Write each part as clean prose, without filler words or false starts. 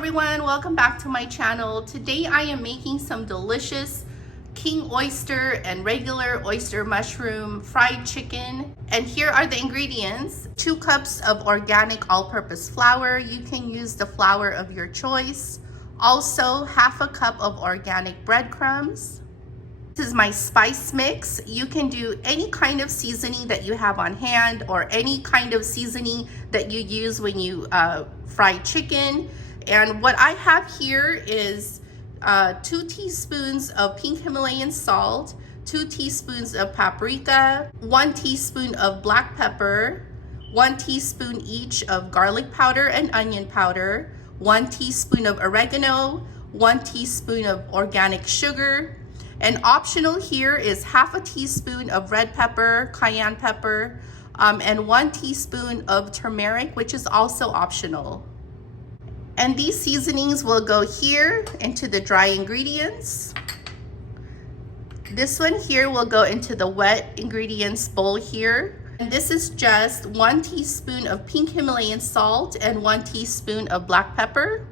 everyone, welcome back to my channel. Today I am making some delicious king oyster and regular oyster mushroom fried chicken. And here are the ingredients. 2 cups of organic all-purpose flour. You can use the flour of your choice. Also, ½ cup of organic breadcrumbs. This is my spice mix. You can do any kind of seasoning that you have on hand or any kind of seasoning that you use when you fry chicken. And what I have here is 2 teaspoons of pink Himalayan salt, 2 teaspoons of paprika, 1 teaspoon of black pepper, 1 teaspoon each of garlic powder and onion powder, 1 teaspoon of oregano, 1 teaspoon of organic sugar. And optional here is ½ a teaspoon of red pepper, cayenne pepper, and 1 teaspoon of turmeric, which is also optional. And these seasonings will go here into the dry ingredients. This one here will go into the wet ingredients bowl here. And this is just 1 teaspoon of pink Himalayan salt and 1 teaspoon of black pepper.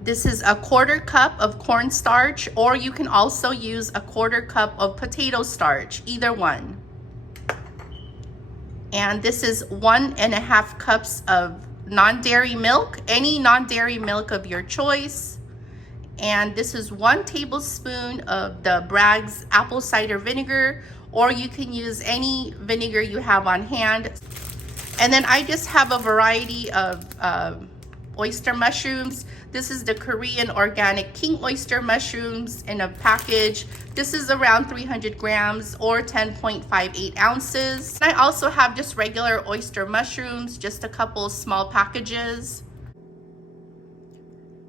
This is a ½ cup of cornstarch, or you can also use a ½ cup of potato starch, either one. And this is 1½ cups of non-dairy milk, any non-dairy milk of your choice. And this is 1 tablespoon of the Bragg's apple cider vinegar, or you can use any vinegar you have on hand. And then I just have a variety of oyster mushrooms. This is the Korean organic king oyster mushrooms in a package. This is around 300 grams or 10.58 ounces. I also have just regular oyster mushrooms, just a couple small packages.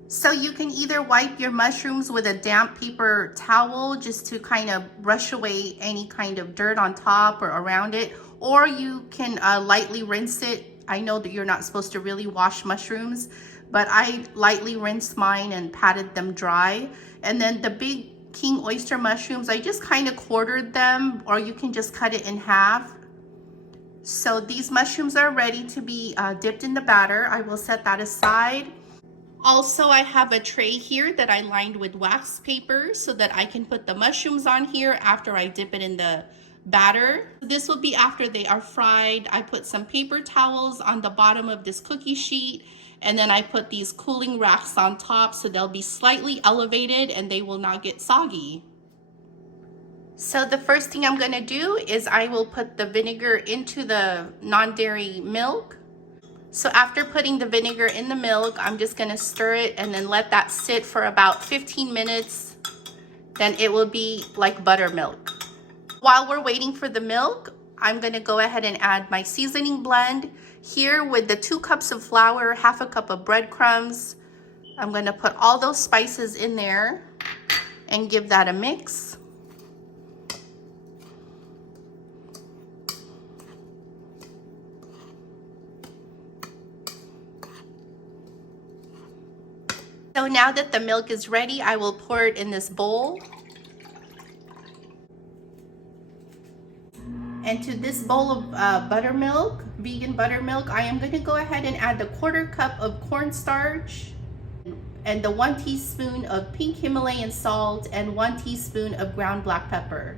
So you can either wipe your mushrooms with a damp paper towel just to kind of brush away any kind of dirt on top or around it, or you can lightly rinse it. I know that you're not supposed to really wash mushrooms, but I lightly rinsed mine and patted them dry. And then the big king oyster mushrooms, I just kind of quartered them, or you can just cut it in half. So these mushrooms are ready to be dipped in the batter. I will set that aside. Also, I have a tray here that I lined with wax paper so that I can put the mushrooms on here after I dip it in the batter. This will be after they are fried. I put some paper towels on the bottom of this cookie sheet, and then I put these cooling racks on top so they'll be slightly elevated and they will not get soggy. So the first thing I'm gonna do is I will put the vinegar into the non-dairy milk. So after putting the vinegar in the milk, I'm just gonna stir it and then let that sit for about 15 minutes. Then it will be like buttermilk. While we're waiting for the milk, I'm gonna go ahead and add my seasoning blend. Here with the 2 cups of flour, ½ a cup of breadcrumbs, I'm gonna put all those spices in there and give that a mix. So now that the milk is ready, I will pour it in this bowl. And to this bowl of buttermilk, vegan buttermilk, I am going to go ahead and add the ½ cup of cornstarch and the 1 teaspoon of pink Himalayan salt and 1 teaspoon of ground black pepper.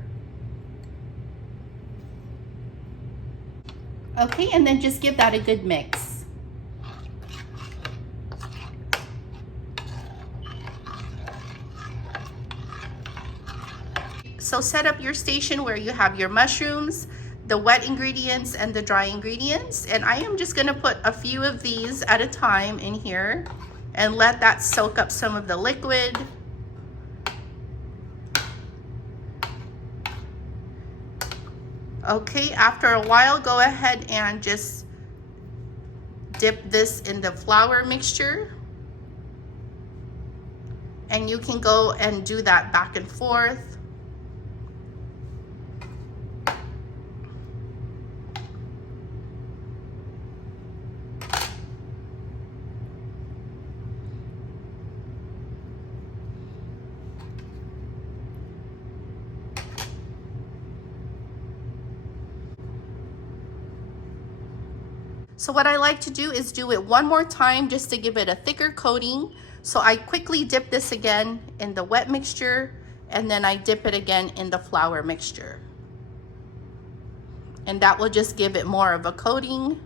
Okay, and then just give that a good mix. So set up your station where you have your mushrooms, the wet ingredients, and the dry ingredients. And I am just gonna put a few of these at a time in here and let that soak up some of the liquid. Okay, after a while, go ahead and just dip this in the flour mixture. And you can go and do that back and forth. So what I like to do is do it one more time just to give it a thicker coating. So I quickly dip this again in the wet mixture, and then I dip it again in the flour mixture. And that will just give it more of a coating.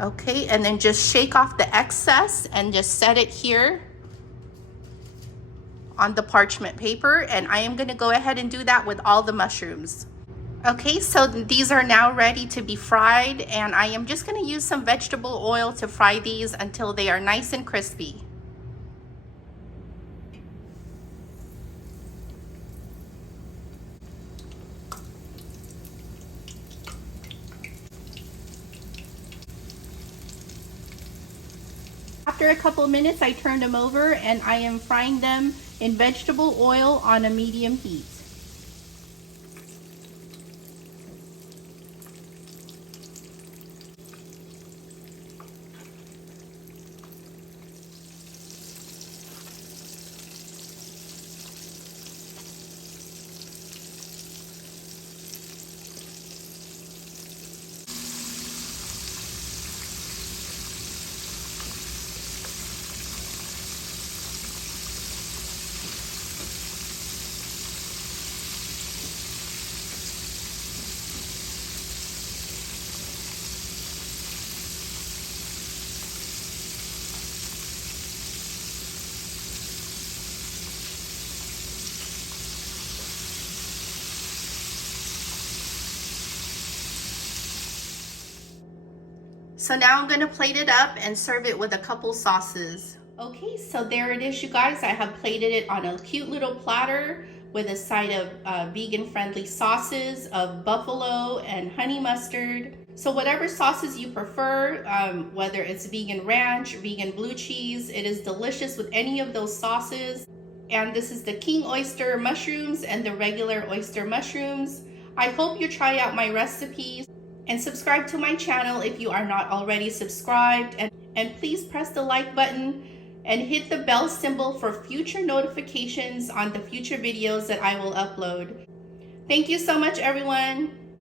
Okay, and then just shake off the excess and just set it here on the parchment paper. And I am gonna go ahead and do that with all the mushrooms. Okay, so these are now ready to be fried, and I am just gonna use some vegetable oil to fry these until they are nice and crispy. After a couple minutes, I turned them over and I am frying them in vegetable oil on a medium heat. So now I'm gonna plate it up and serve it with a couple sauces. Okay, so there it is, you guys. I have plated it on a cute little platter with a side of vegan-friendly sauces of buffalo and honey mustard. So whatever sauces you prefer, whether it's vegan ranch, vegan blue cheese, it is delicious with any of those sauces. And this is the King Oyster Mushrooms and the regular oyster mushrooms. I hope you try out my recipes. And subscribe to my channel if you are not already subscribed, and please press the like button and hit the bell symbol for future notifications on the future videos that I will upload. Thank you so much, everyone.